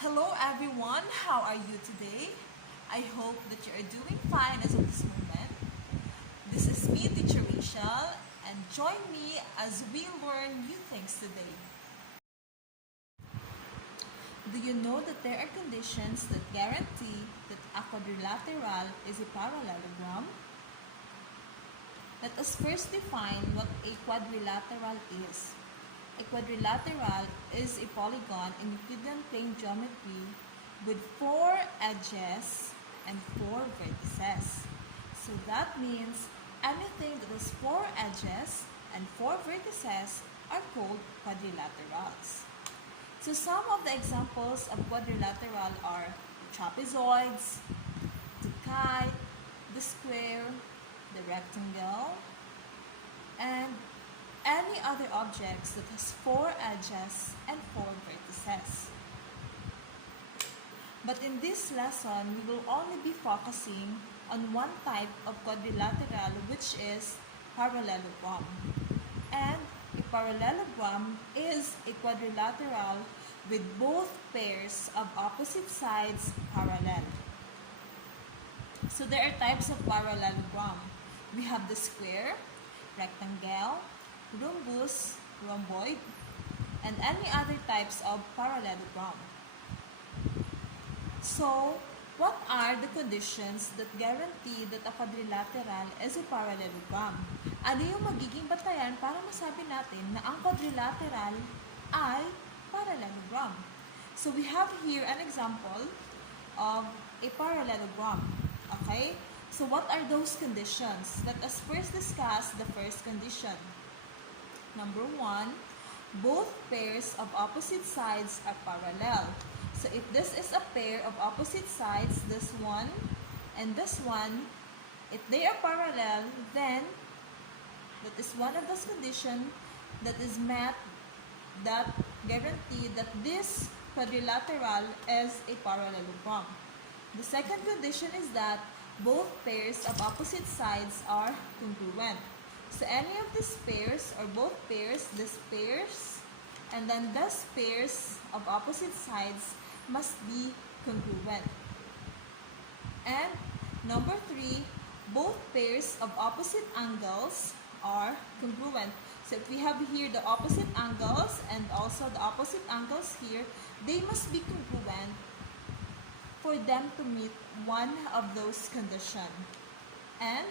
Hello everyone, how are you today? I hope that you are doing fine as of this moment. This is me, Teacher Rachel, and join me as we learn new things today. Do you know that there are conditions that guarantee that a quadrilateral is a parallelogram? Let us first define what a quadrilateral is. A quadrilateral is a polygon in Euclidean plane geometry with 4 edges and 4 vertices. So that means anything that has 4 edges and 4 vertices are called quadrilaterals. So some of the examples of quadrilateral are the trapezoids, the kite, the square, the rectangle, and any other objects that has 4 edges and 4 vertices. But in this lesson, we will only be focusing on one type of quadrilateral, which is parallelogram. And a parallelogram is a quadrilateral with both pairs of opposite sides parallel. So there are types of parallelogram. We have the square, rectangle, rhombus, rhomboid, and any other types of parallelogram. So, what are the conditions that guarantee that a quadrilateral is a parallelogram? Ano yung magiging batayan para masabi natin na ang quadrilateral ay parallelogram? So, we have here an example of a parallelogram. Okay? So, what are those conditions? Let us first discuss the first condition. Number 1, both pairs of opposite sides are parallel. So if this is a pair of opposite sides, this one and this one, if they are parallel, then that is one of those conditions that is met that guarantee that this quadrilateral is a parallelogram. The second condition is that both pairs of opposite sides are congruent. So any of these pairs or both pairs, these pairs, and then these pairs of opposite sides must be congruent. And number 3, both pairs of opposite angles are congruent. So if we have here the opposite angles and also the opposite angles here, they must be congruent for them to meet one of those conditions. And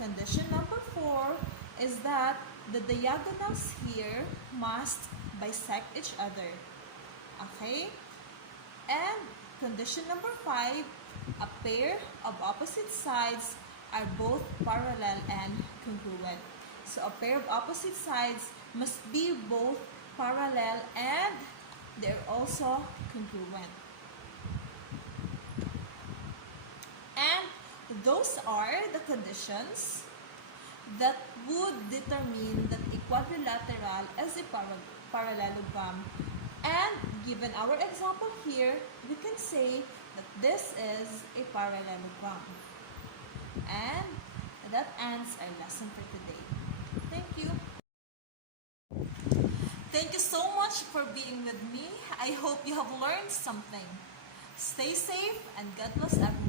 condition number 4 is that the diagonals here must bisect each other. Okay? And condition number 5, a pair of opposite sides are both parallel and congruent. So a pair of opposite sides must be both parallel and they're also congruent. And those are the conditions that would determine that a quadrilateral is a parallelogram. And given our example here, we can say that this is a parallelogram. And that ends our lesson for today. Thank you. Thank you so much for being with me. I hope you have learned something. Stay safe and God bless everyone.